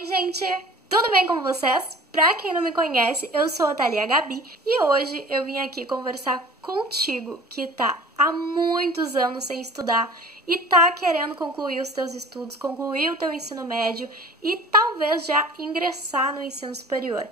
Oi, gente! Tudo bem com vocês? Pra quem não me conhece, eu sou a Thalia Gabi e hoje eu vim aqui conversar contigo que tá há muitos anos sem estudar e tá querendo concluir os teus estudos, concluir o teu ensino médio e talvez já ingressar no ensino superior.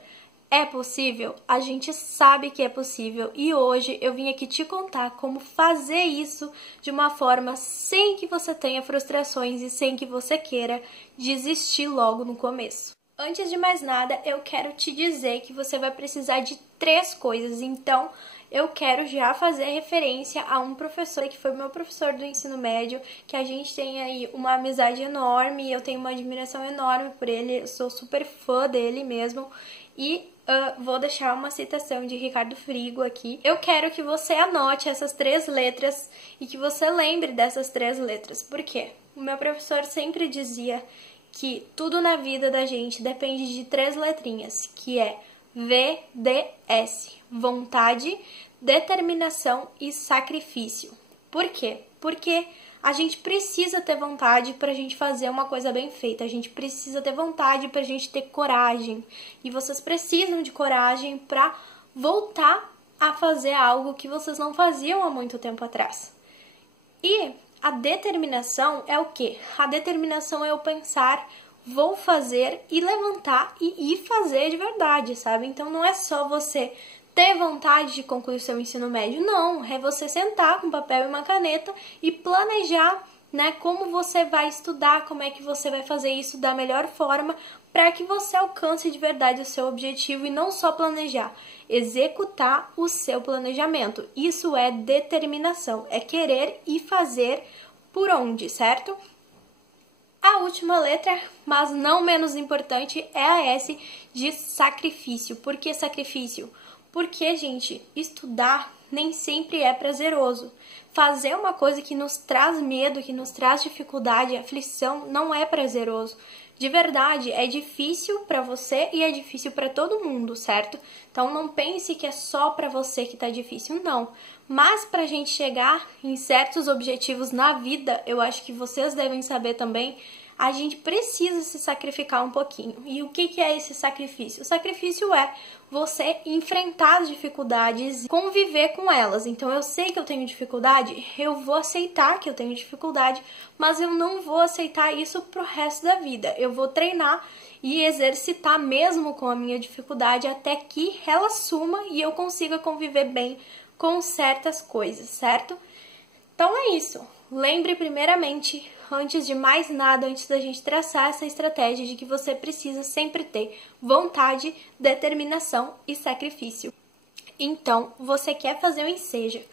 É possível? A gente sabe que é possível e hoje eu vim aqui te contar como fazer isso de uma forma sem que você tenha frustrações e sem que você queira desistir logo no começo. Antes de mais nada, eu quero te dizer que você vai precisar de 3 coisas, então eu quero já fazer referência a um professor que foi meu professor do ensino médio, que a gente tem aí uma amizade enorme, eu tenho uma admiração enorme por ele, eu sou super fã dele mesmo, e vou deixar uma citação de Ricardo Frigo aqui. Eu quero que você anote essas 3 letras e que você lembre dessas 3 letras. Por quê? O meu professor sempre dizia que tudo na vida da gente depende de 3 letrinhas, que é VDS, vontade, determinação e sacrifício. Por quê? Porque a gente precisa ter vontade para a gente fazer uma coisa bem feita, a gente precisa ter vontade para a gente ter coragem, e vocês precisam de coragem para voltar a fazer algo que vocês não faziam há muito tempo atrás. E a determinação é o quê? A determinação é eu pensar, vou fazer e levantar e ir fazer de verdade, sabe? Então não é só você ter vontade de concluir o seu ensino médio, não. É você sentar com papel e uma caneta e planejar, né, como você vai estudar, como é que você vai fazer isso da melhor forma para que você alcance de verdade o seu objetivo e não só planejar, executar o seu planejamento. Isso é determinação, é querer e fazer por onde, certo? A última letra, mas não menos importante, é a S de sacrifício. Por que sacrifício? Porque, gente, estudar nem sempre é prazeroso. Fazer uma coisa que nos traz medo, que nos traz dificuldade, aflição, não é prazeroso. De verdade, é difícil para você e é difícil para todo mundo, certo? Então não pense que é só para você que tá difícil, não. Mas pra gente chegar em certos objetivos na vida, eu acho que vocês devem saber também, a gente precisa se sacrificar um pouquinho. E o que é esse sacrifício? O sacrifício é você enfrentar as dificuldades e conviver com elas. Então eu sei que eu tenho dificuldade, eu vou aceitar que eu tenho dificuldade, mas eu não vou aceitar isso pro resto da vida. Eu vou treinar e exercitar mesmo com a minha dificuldade até que ela suma e eu consiga conviver bem com certas coisas, certo? Então é isso. Lembre primeiramente, antes de mais nada, antes da gente traçar essa estratégia, de que você precisa sempre ter vontade, determinação e sacrifício. Então, você quer fazer o Enseja,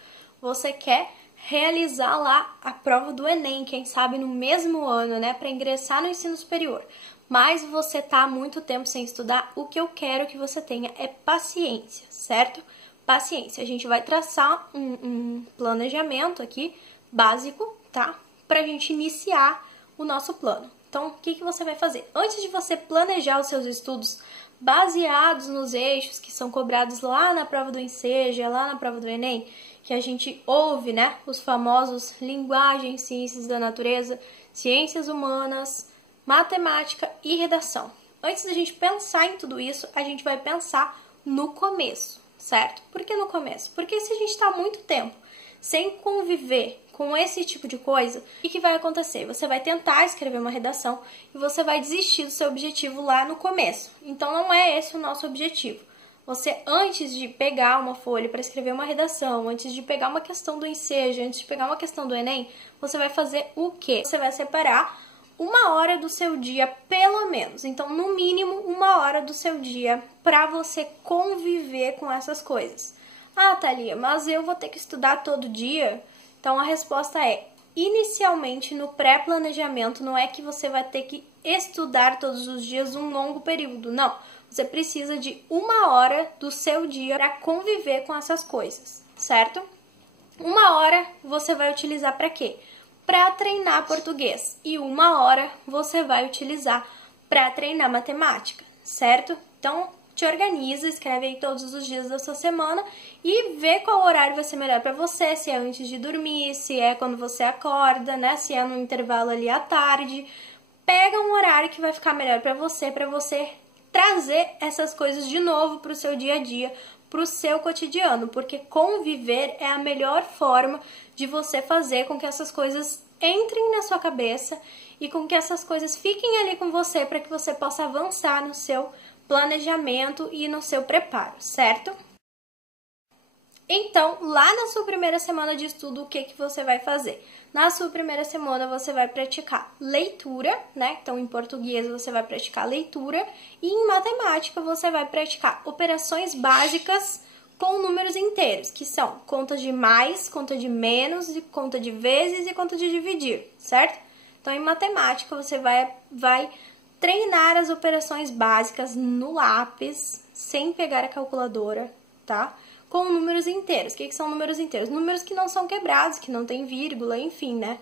você quer realizar lá a prova do Enem, quem sabe no mesmo ano, né, para ingressar no ensino superior. Mas você tá há muito tempo sem estudar, o que eu quero que você tenha é paciência, certo? Paciência. A gente vai traçar um planejamento aqui básico, tá? Pra gente iniciar o nosso plano. Então, o que você vai fazer? Antes de você planejar os seus estudos baseados nos eixos que são cobrados lá na prova do Enseja, lá na prova do Enem, que a gente ouve, né? Os famosos linguagem, ciências da natureza, ciências humanas, matemática e redação. Antes da gente pensar em tudo isso, a gente vai pensar no começo, certo? Por que no começo? Porque se a gente está há muito tempo sem conviver com esse tipo de coisa, o que vai acontecer? Você vai tentar escrever uma redação e você vai desistir do seu objetivo lá no começo. Então não é esse o nosso objetivo. Você, antes de pegar uma folha para escrever uma redação, antes de pegar uma questão do Enseja, antes de pegar uma questão do Enem, você vai fazer o quê? Você vai separar 1 hora do seu dia, pelo menos. Então, no mínimo, 1 hora do seu dia para você conviver com essas coisas. Ah, Thalia, mas eu vou ter que estudar todo dia? Então, a resposta é, inicialmente, no pré-planejamento, não é que você vai ter que estudar todos os dias um longo período, não. Você precisa de 1 hora do seu dia para conviver com essas coisas, certo? 1 hora você vai utilizar para quê? Para treinar português. E 1 hora você vai utilizar para treinar matemática, certo? Então, te organiza, escreve aí todos os dias da sua semana e vê qual horário vai ser melhor para você, se é antes de dormir, se é quando você acorda, né? Se é no intervalo ali à tarde. pega um horário que vai ficar melhor para você trazer essas coisas de novo para o seu dia a dia, para o seu cotidiano, porque conviver é a melhor forma de você fazer com que essas coisas entrem na sua cabeça e com que essas coisas fiquem ali com você para que você possa avançar no seu planejamento e no seu preparo, certo? Então, lá na sua primeira semana de estudo, o que você vai fazer? Na sua primeira semana, você vai praticar leitura, né? Então, em português, você vai praticar leitura. E em matemática, você vai praticar operações básicas com números inteiros, que são conta de mais, conta de menos, conta de vezes e conta de dividir, certo? Então, em matemática, você vai treinar as operações básicas no lápis, sem pegar a calculadora, tá? Com números inteiros. O que são números inteiros? Números que não são quebrados, que não tem vírgula, enfim, né?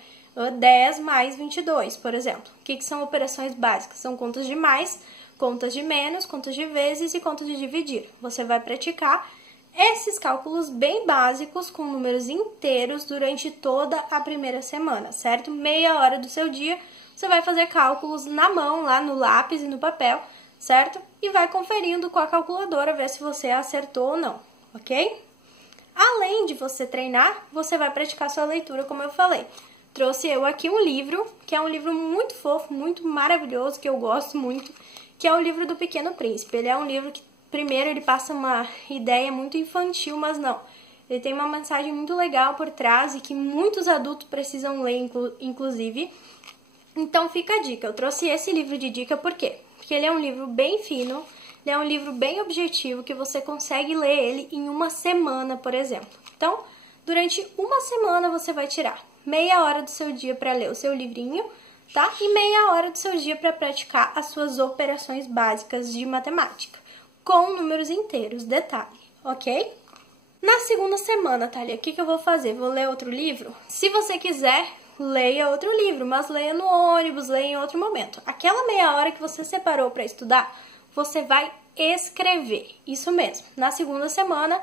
10 mais 22, por exemplo. O que são operações básicas? São contas de mais, contas de menos, contas de vezes e contas de dividir. Você vai praticar esses cálculos bem básicos com números inteiros durante toda a primeira semana, certo? Meia hora do seu dia, você vai fazer cálculos na mão, lá no lápis e no papel, certo? E vai conferindo com a calculadora, ver se você acertou ou não, ok? Além de você treinar, você vai praticar sua leitura, como eu falei. Trouxe eu aqui um livro, que é um livro muito fofo, muito maravilhoso, que eu gosto muito, que é o livro do Pequeno Príncipe. Ele é um livro que, primeiro, ele passa uma ideia muito infantil, mas não. Ele tem uma mensagem muito legal por trás e que muitos adultos precisam ler, inclusive. Então, fica a dica. Eu trouxe esse livro de dica por quê? Porque ele é um livro bem fino, ele é um livro bem objetivo, que você consegue ler ele em uma semana, por exemplo. Então, durante uma semana você vai tirar meia hora do seu dia para ler o seu livrinho, tá? E meia hora do seu dia para praticar as suas operações básicas de matemática, com números inteiros, detalhe, ok? Na segunda semana, Thalia, o que eu vou fazer? Vou ler outro livro? Se você quiser, leia outro livro, mas leia no ônibus, leia em outro momento. Aquela meia hora que você separou para estudar, você vai escrever, isso mesmo. Na segunda semana,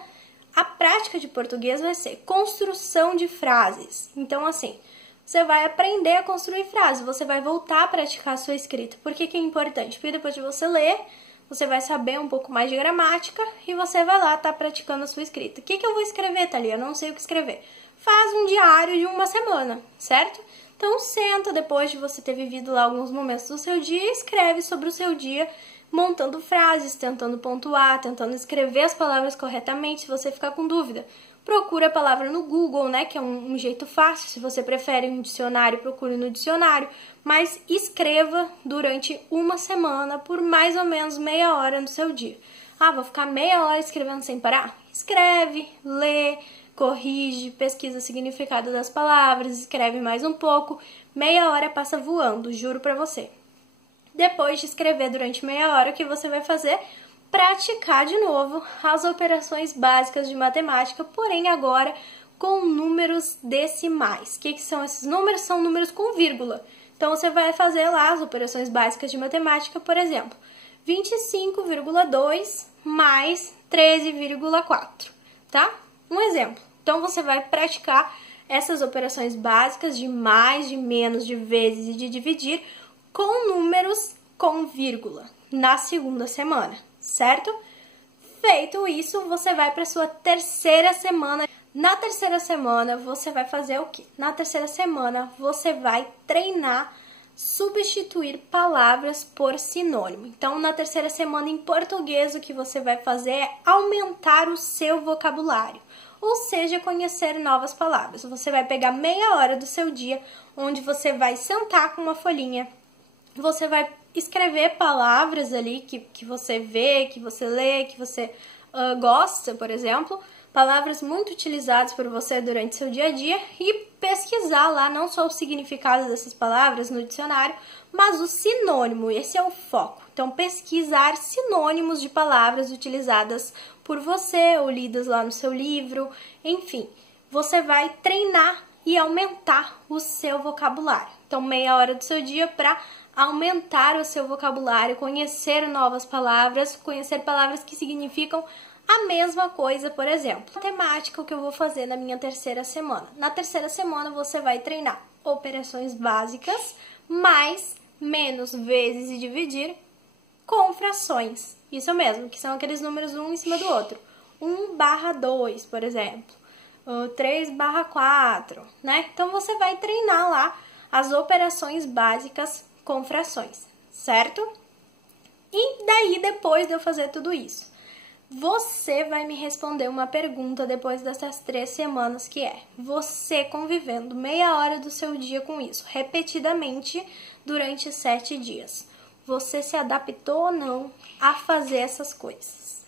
a prática de português vai ser construção de frases. Então, assim, você vai aprender a construir frases, você vai voltar a praticar a sua escrita. Por que é importante? Porque depois de você ler, você vai saber um pouco mais de gramática e você vai lá estar praticando a sua escrita. O que eu vou escrever, Thalia? Eu não sei o que escrever. Faz um diário de uma semana, certo? Então, senta depois de você ter vivido lá alguns momentos do seu dia e escreve sobre o seu dia, montando frases, tentando pontuar, tentando escrever as palavras corretamente. Se você ficar com dúvida, procura a palavra no Google, né, que é um jeito fácil. Se você prefere um dicionário, procure no dicionário, mas escreva durante uma semana por mais ou menos meia hora no seu dia. Ah, vou ficar meia hora escrevendo sem parar? Escreve, lê, corrige, pesquisa o significado das palavras, escreve mais um pouco. Meia hora passa voando, juro pra você. Depois de escrever durante meia hora, o que você vai fazer? Praticar de novo as operações básicas de matemática, porém agora com números decimais. O que são esses números? São números com vírgula. Então, você vai fazer lá as operações básicas de matemática, por exemplo, 25,2 mais 13,4, tá? Um exemplo. Então, você vai praticar essas operações básicas de mais, de menos, de vezes e de dividir com números com vírgula na segunda semana, certo? Feito isso, você vai para sua terceira semana. Na terceira semana, você vai fazer o quê? Na terceira semana, você vai treinar substituir palavras por sinônimo. Então, na terceira semana em português, o que você vai fazer é aumentar o seu vocabulário, ou seja, conhecer novas palavras. Você vai pegar meia hora do seu dia, onde você vai sentar com uma folhinha, você vai escrever palavras ali que você vê, que você lê, que você gosta, por exemplo, palavras muito utilizadas por você durante seu dia a dia e pesquisar lá não só o significado dessas palavras no dicionário, mas o sinônimo, esse é o foco. Então, pesquisar sinônimos de palavras utilizadas por você ou lidas lá no seu livro, enfim, você vai treinar e aumentar o seu vocabulário. Então, meia hora do seu dia para aumentar o seu vocabulário, conhecer novas palavras, conhecer palavras que significam a mesma coisa, por exemplo. Matemática, o que eu vou fazer na minha terceira semana? Na terceira semana, você vai treinar operações básicas mais menos, vezes e dividir com frações. Isso mesmo, que são aqueles números um em cima do outro. 1/2, por exemplo. 3/4, né? Então, você vai treinar lá as operações básicas com frações, certo? E daí, depois de eu fazer tudo isso, você vai me responder uma pergunta depois dessas 3 semanas, que é: você convivendo meia hora do seu dia com isso, repetidamente durante 7 dias, você se adaptou ou não a fazer essas coisas?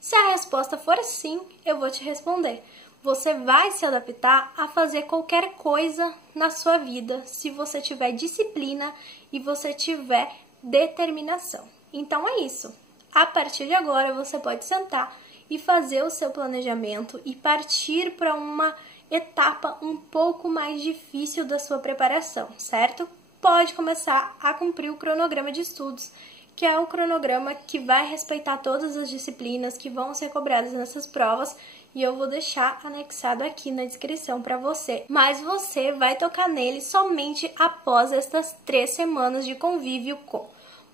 Se a resposta for sim, eu vou te responder: você vai se adaptar a fazer qualquer coisa na sua vida se você tiver disciplina e você tiver determinação. Então é isso. A partir de agora, você pode sentar e fazer o seu planejamento e partir para uma etapa um pouco mais difícil da sua preparação, certo? Pode começar a cumprir o cronograma de estudos, que é o cronograma que vai respeitar todas as disciplinas que vão ser cobradas nessas provas, e eu vou deixar anexado aqui na descrição para você. Mas você vai tocar nele somente após estas 3 semanas de convívio com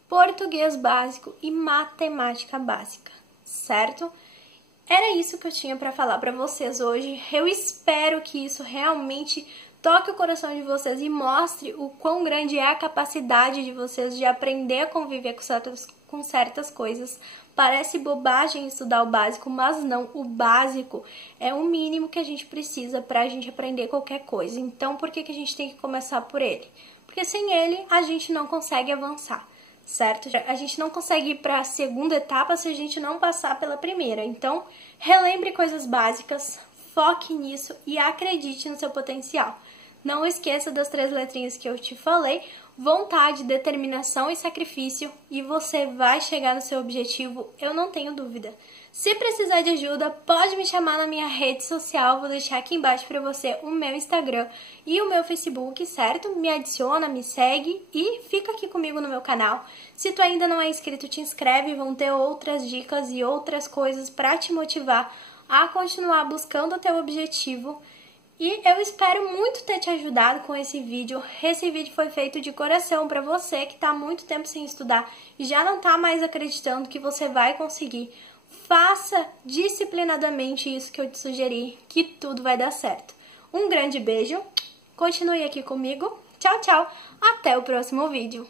português básico e matemática básica, certo? Era isso que eu tinha para falar para vocês hoje. Eu espero que isso realmente toque o coração de vocês e mostre o quão grande é a capacidade de vocês de aprender a conviver com certas coisas. Parece bobagem estudar o básico, mas não. O básico é o mínimo que a gente precisa para a gente aprender qualquer coisa. Então, por que a gente tem que começar por ele? Porque sem ele, a gente não consegue avançar, certo? A gente não consegue ir para a segunda etapa se a gente não passar pela primeira. Então, relembre coisas básicas, foque nisso e acredite no seu potencial. Não esqueça das 3 letrinhas que eu te falei: vontade, determinação e sacrifício, e você vai chegar no seu objetivo, eu não tenho dúvida. Se precisar de ajuda, pode me chamar na minha rede social, vou deixar aqui embaixo para você o meu Instagram e o meu Facebook, certo? Me adiciona, me segue e fica aqui comigo no meu canal. Se tu ainda não é inscrito, te inscreve, vão ter outras dicas e outras coisas para te motivar a continuar buscando o teu objetivo. E eu espero muito ter te ajudado com esse vídeo. Esse vídeo foi feito de coração para você que está há muito tempo sem estudar e já não está mais acreditando que você vai conseguir. Faça disciplinadamente isso que eu te sugeri, que tudo vai dar certo. Um grande beijo, continue aqui comigo. Tchau, tchau, até o próximo vídeo.